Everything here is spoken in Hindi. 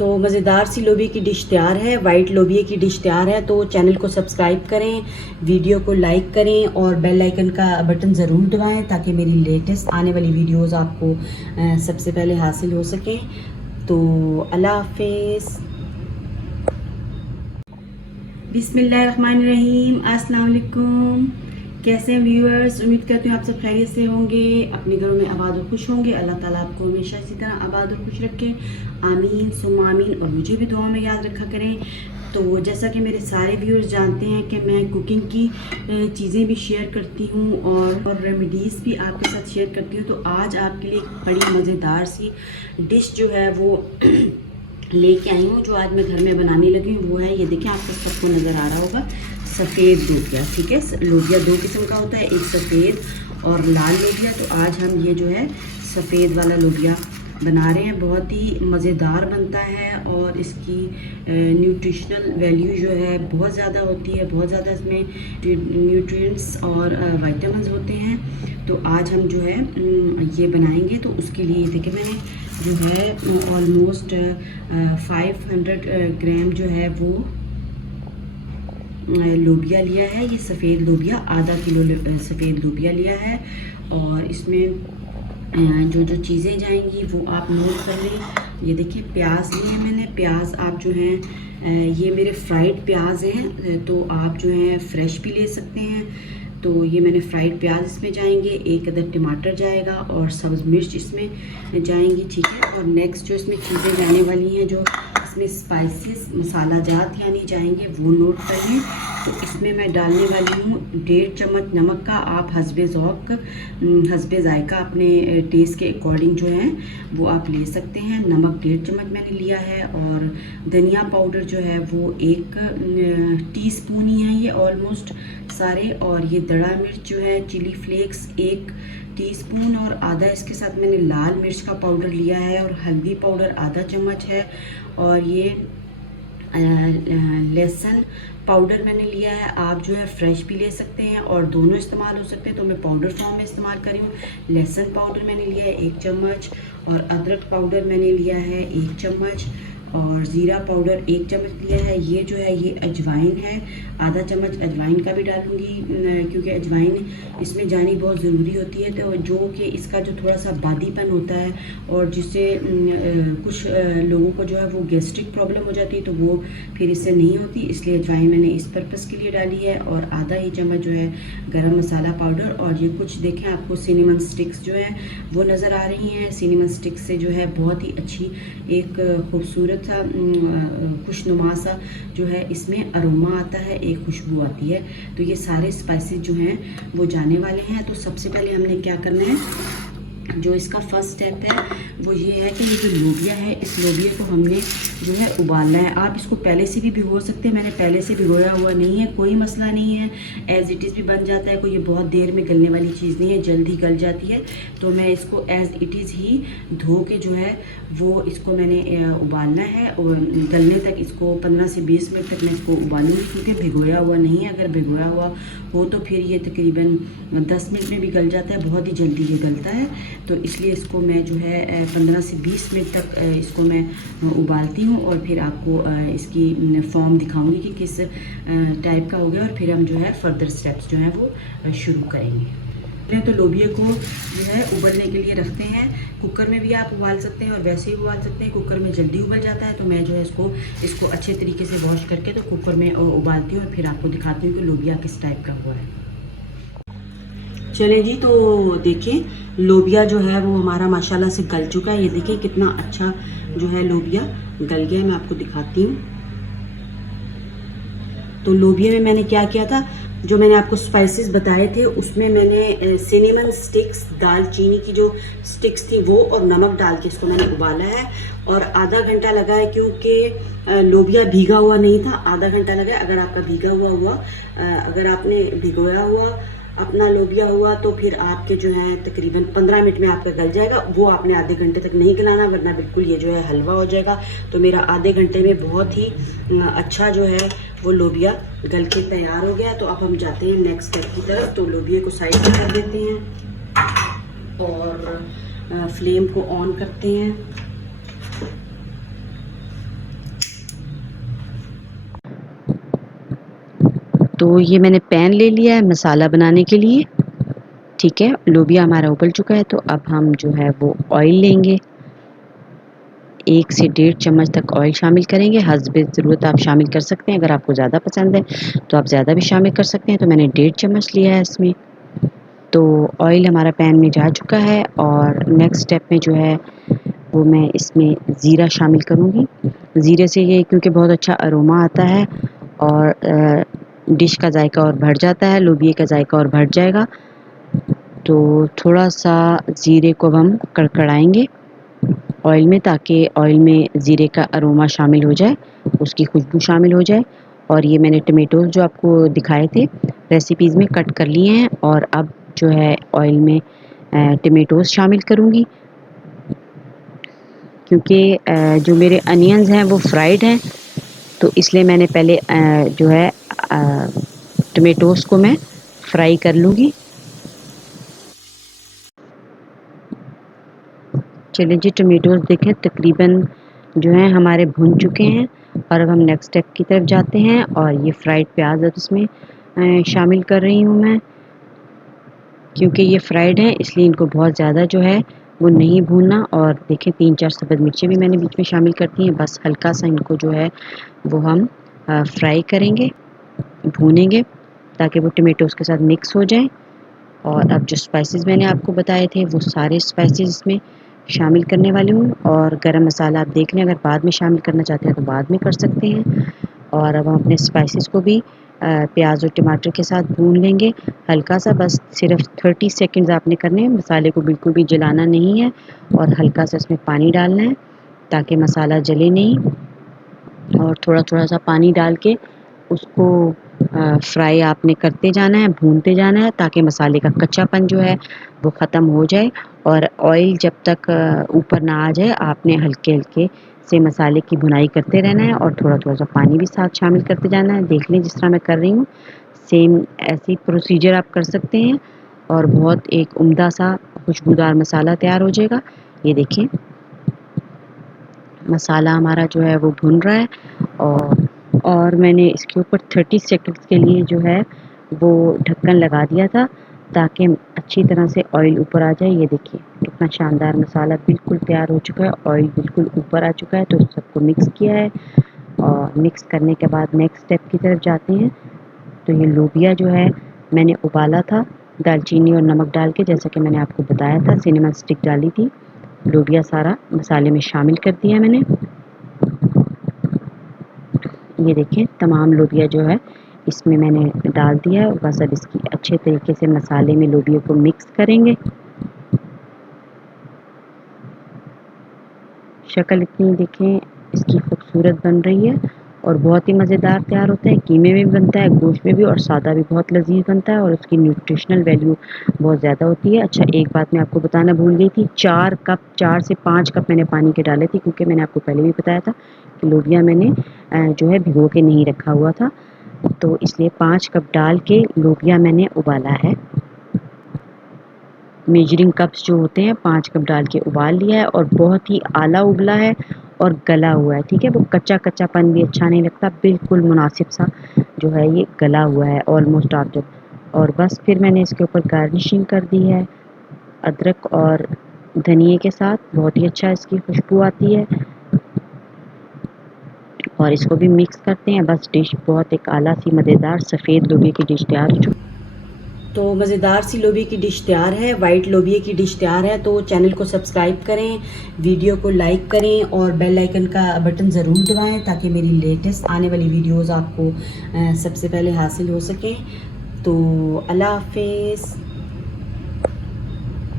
तो मज़ेदार सी लोबिया की डिश तैयार है, वाइट लोबिया की डिश तैयार है। तो चैनल को सब्सक्राइब करें, वीडियो को लाइक करें और बेल आइकन का बटन ज़रूर दबाएं ताकि मेरी लेटेस्ट आने वाली वीडियोस आपको सबसे पहले हासिल हो सकें। तो अल्लाह हाफिज़। बिस्मिल्लाहिर्रहमानिर्रहीम। अस्सलाम वालेकुम। कैसे हैं व्यूअर्स? उम्मीद करती हूँ आप सब खैरियत से होंगे, अपने घरों में आबाद और खुश होंगे। अल्लाह ताला आपको हमेशा इसी तरह आबाद और खुश रखे, आमीन सुम्मा आमीन। और मुझे भी दुआ में याद रखा करें। तो जैसा कि मेरे सारे व्यूअर्स जानते हैं कि मैं कुकिंग की चीज़ें भी शेयर करती हूँ और रेमेडीज़ भी आपके साथ शेयर करती हूँ। तो आज आपके लिए एक बड़ी मज़ेदार सी डिश जो है वो लेके आई हूँ, जो आज मैं घर में बनाने लगी हूँ। वो है, ये देखिए आपको सबको नज़र आ रहा होगा, सफ़ेद लोबिया। ठीक है, लोबिया दो किस्म का होता है, एक सफ़ेद और लाल लोबिया। तो आज हम ये जो है सफ़ेद वाला लोबिया बना रहे हैं। बहुत ही मज़ेदार बनता है और इसकी न्यूट्रिशनल वैल्यू जो है बहुत ज़्यादा होती है, बहुत ज़्यादा इसमें न्यूट्रिएंट्स और विटामिन्स होते हैं। तो आज हम जो है ये बनाएंगे। तो उसके लिए देखिए मैंने जो है ऑलमोस्ट 500 ग्राम जो है वो लोबिया लिया है। ये सफ़ेद लोबिया, आधा किलो सफ़ेद लोबिया लिया है। और इसमें जो चीज़ें जाएंगी वो आप नोट कर लें। ये देखिए प्याज लिए मैंने। प्याज आप जो हैं ये मेरे फ्राइड प्याज हैं, तो आप जो हैं फ्रेश भी ले सकते हैं। तो ये मैंने फ्राइड प्याज इसमें जाएंगे, एक अदर टमाटर जाएगा और सब्ज़ मिर्च इसमें जाएंगी। ठीक है, और नेक्स्ट जो इसमें चीज़ें जाने वाली हैं, जो इसमें स्पाइसेस मसाला जात यानी जाएंगे, वो नोट कर लें। तो इसमें मैं डालने वाली हूँ 1.5 चम्मच नमक का। आप हस्बे ज़ौक़, हस्बे ज़ायका, अपने टेस्ट के अकॉर्डिंग जो है वो आप ले सकते हैं। नमक 1.5 चम्मच मैंने लिया है। और धनिया पाउडर जो है वो 1 टीस्पून ही है ये ऑलमोस्ट सारे। और ये दड़ा मिर्च जो है, चिली फ्लेक्स 1 टीस्पून और आधा इसके साथ मैंने लाल मिर्च का पाउडर लिया है। और हल्दी पाउडर आधा चम्मच है। और ये लहसुन पाउडर मैंने लिया है। आप जो है फ्रेश भी ले सकते हैं और दोनों इस्तेमाल हो सकते हैं, तो मैं पाउडर फॉर्म में इस्तेमाल कर रही हूँ। लहसुन पाउडर मैंने लिया है 1 चम्मच और अदरक पाउडर मैंने लिया है 1 चम्मच और ज़ीरा पाउडर 1 चम्मच लिया है। ये जो है ये अजवाइन है, आधा चम्मच अजवाइन का भी डालूंगी, क्योंकि अजवाइन इसमें जानी बहुत ज़रूरी होती है। तो जो कि इसका जो थोड़ा सा बादीपन होता है और जिससे कुछ लोगों को जो है वो गैस्ट्रिक प्रॉब्लम हो जाती है, तो वो फिर इससे नहीं होती, इसलिए अजवाइन मैंने इस पर्पज़ के लिए डाली है। और आधा ही चम्मच जो है गरम मसाला पाउडर। और ये कुछ देखें आपको सिनेमन स्टिक्स जो हैं वो नज़र आ रही हैं। सिनेमन स्टिक्स से जो है बहुत ही अच्छी एक खूबसूरत सा खुशनुमा सा जो है इसमें अरोमा आता है, एक खुशबू आती है। तो ये सारे स्पाइसेस जो हैं वो जाने वाले हैं। तो सबसे पहले हमने क्या करना है, जो इसका फर्स्ट स्टेप है वो ये है कि ये जो लोबिया है, इस लोबिया को हमने जो है उबालना है। आप इसको पहले से भी भिगो सकते हैं, मैंने पहले से भिगोया हुआ नहीं है, कोई मसला नहीं है, एज़ इट इज़ भी बन जाता है। कोई ये बहुत देर में गलने वाली चीज़ नहीं है, जल्दी गल जाती है। तो मैं इसको एज़ इट इज़ ही धो के जो है वो इसको मैंने उबालना है और गलने तक इसको 15 से 20 मिनट तक मैं इसको उबालूँगी, क्योंकि भिगोया हुआ नहीं है। अगर भिगोया हुआ हो तो फिर ये तकरीबन 10 मिनट में भी गल जाता है, बहुत ही जल्दी ये गलता है। तो इसलिए इसको मैं जो है 15 से 20 मिनट तक इसको मैं उबालती हूँ और फिर आपको इसकी फॉर्म दिखाऊंगी कि किस टाइप का हो गया। और फिर हम जो है फर्दर स्टेप्स जो हैं वो शुरू करेंगे। तो लोबिया को जो है उबलने के लिए रखते हैं। कुकर में भी आप उबाल सकते हैं और वैसे ही उबाल सकते हैं, कुकर में जल्दी उबल जाता है। तो मैं जो है इसको अच्छे तरीके से वॉश करके तो कुकर में उबालती हूँ और फिर आपको दिखाती हूँ कि लोबिया किस टाइप का हुआ है। चले जी, तो देखें लोबिया जो है वो हमारा माशाल्लाह से गल चुका है। ये देखिए कितना अच्छा जो है लोबिया गल गया। मैं आपको दिखाती हूँ। तो लोबिया में मैंने क्या किया था, जो मैंने आपको स्पाइसेस बताए थे उसमें मैंने सिनेमन स्टिक्स, दालचीनी की जो स्टिक्स थी वो और नमक डाल के इसको मैंने उबाला है। और आधा घंटा लगा है, क्योंकि लोबिया भीगा हुआ नहीं था, आधा घंटा लगा है। अगर आपका भीगा हुआ अगर आपने भिगोया हुआ अपना लोबिया हुआ तो फिर आपके जो है तकरीबन 15 मिनट में आपका गल जाएगा। वो आपने आधे घंटे तक नहीं गलाना, वरना बिल्कुल ये जो है हलवा हो जाएगा। तो मेरा आधे घंटे में बहुत ही अच्छा जो है वो लोबिया गल के तैयार हो गया। तो अब हम जाते हैं नेक्स्ट स्टेप की तरफ। तो लोबिया को साइड में कर देते हैं और फ्लेम को ऑन करते हैं। तो ये मैंने पैन ले लिया है मसाला बनाने के लिए, ठीक है। लोबिया हमारा उबल चुका है, तो अब हम जो है वो ऑयल लेंगे, 1 से 1.5 चम्मच तक ऑयल शामिल करेंगे। हस्बे ज़रूरत आप शामिल कर सकते हैं, अगर आपको ज़्यादा पसंद है तो आप ज़्यादा भी शामिल कर सकते हैं। तो मैंने 1.5 चम्मच लिया है इसमें। तो ऑयल हमारा पैन में जा चुका है और नेक्स्ट स्टेप में जो है वो मैं इसमें ज़ीरा शामिल करूँगी। ज़ीरे से ये क्योंकि बहुत अच्छा अरोमा आता है और डिश का जायका और बढ़ जाता है, लोबिया का जायका और बढ़ जाएगा। तो थोड़ा सा ज़ीरे को हम कड़कड़ाएंगे ऑयल में, ताकि ऑयल में ज़ीरे का अरोमा शामिल हो जाए, उसकी खुशबू शामिल हो जाए। और ये मैंने टमेटोज़ जो आपको दिखाए थे रेसिपीज़ में कट कर लिए हैं, और अब जो है ऑयल में टमेटोज़ शामिल करूँगी, क्योंकि जो मेरे अनियंस हैं वो फ्राइड हैं, तो इसलिए मैंने पहले जो है टमेटोज़ को मैं फ्राई कर लूँगी। चलिए जी, टमेटोज़ देखें तकरीबन जो हैं हमारे भुन चुके हैं, और अब हम नेक्स्ट स्टेप की तरफ जाते हैं। और ये फ्राइड प्याज अब इसमें शामिल कर रही हूँ मैं, क्योंकि ये फ्राइड हैं इसलिए इनको बहुत ज़्यादा जो है वो नहीं भूनना। और देखें 3-4 सब्ज़ मिर्चें भी मैंने बीच में शामिल करती हैं, बस हल्का सा इनको जो है वो हम फ्राई करेंगे, भूनेंगे, ताकि वो टमेटोज़ के साथ मिक्स हो जाए। और अब जो स्पाइसेस मैंने आपको बताए थे वो सारे स्पाइसेस इसमें शामिल करने वाली हूँ। और गरम मसाला आप देख लें, अगर बाद में शामिल करना चाहते हैं तो बाद में कर सकते हैं। और अब हम अपने स्पाइसेस को भी प्याज और टमाटर के साथ भून लेंगे हल्का सा, बस सिर्फ 30 सेकंड्स आपने करने हैं। मसाले को बिल्कुल भी जलाना नहीं है, और हल्का सा इसमें पानी डालना है ताकि मसाला जले नहीं। और थोड़ा थोड़ा सा पानी डाल के उसको फ्राई आपने करते जाना है, भूनते जाना है, ताकि मसाले का कच्चापन जो है वो ख़त्म हो जाए। और ऑयल जब तक ऊपर ना आ जाए, आपने हल्के हल्के से मसाले की भुनाई करते रहना है, और थोड़ा थोड़ा सा पानी भी साथ शामिल करते जाना है। देख लें जिस तरह मैं कर रही हूँ, सेम ऐसी प्रोसीजर आप कर सकते हैं, और बहुत एक उम्दा सा खुशबूदार मसाला तैयार हो जाएगा। ये देखें मसाला हमारा जो है वो भुन रहा है, और मैंने इसके ऊपर 30 सेकंड्स के लिए जो है वो ढक्कन लगा दिया था, ताकि अच्छी तरह से ऑयल ऊपर आ जाए। ये देखिए कितना शानदार मसाला बिल्कुल तैयार हो चुका है, ऑयल बिल्कुल ऊपर आ चुका है। तो सबको मिक्स किया है, और मिक्स करने के बाद नेक्स्ट स्टेप की तरफ जाते हैं। तो ये लोबिया जो है मैंने उबाला था दालचीनी और नमक डाल के, जैसा कि मैंने आपको बताया था, सिनेमन स्टिक डाली थी। लोबिया सारा मसाले में शामिल कर दिया मैंने। ये देखें तमाम लोबिया जो है इसमें मैंने डाल दिया है। बस अब इसकी अच्छे तरीके से मसाले में लोबिया को मिक्स करेंगे। शक्ल इतनी देखें इसकी खूबसूरत बन रही है, और बहुत ही मज़ेदार तैयार होता है। कीमे में भी बनता है, गोश्त में भी, और सादा भी बहुत लजीज बनता है, और उसकी न्यूट्रिशनल वैल्यू बहुत ज़्यादा होती है। अच्छा, एक बात मैं आपको बताना भूल गई थी, 4 से 5 कप मैंने पानी के डाले थे, क्योंकि मैंने आपको पहले भी बताया था कि लोबिया मैंने जो है भिगो के नहीं रखा हुआ था, तो इसलिए 5 कप डाल के लोबिया मैंने उबाला है। मेजरिंग कप्स जो होते हैं 5 कप डाल के उबाल लिया है, और बहुत ही आला उबला है और गला हुआ है, ठीक है। वो कच्चा कच्चापन भी अच्छा नहीं लगता, बिल्कुल मुनासिब सा जो है ये गला हुआ है ऑलमोस्ट आप जब। और बस फिर मैंने इसके ऊपर गार्निशिंग कर दी है अदरक और धनिए के साथ, बहुत ही अच्छा इसकी खुशबू आती है। और इसको भी मिक्स करते हैं। बस डिश बहुत एक आला सी मज़ेदार सफ़ेद लोबिया की डिश तैयार हो चुकी। तो मज़ेदार सी लोबिया की डिश तैयार है, वाइट लोबिया की डिश तैयार है। तो चैनल को सब्सक्राइब करें, वीडियो को लाइक करें, और बेल आइकन का बटन ज़रूर दबाएं, ताकि मेरी लेटेस्ट आने वाली वीडियोस आपको सबसे पहले हासिल हो सकें। तो अल्लाह हाफिज़।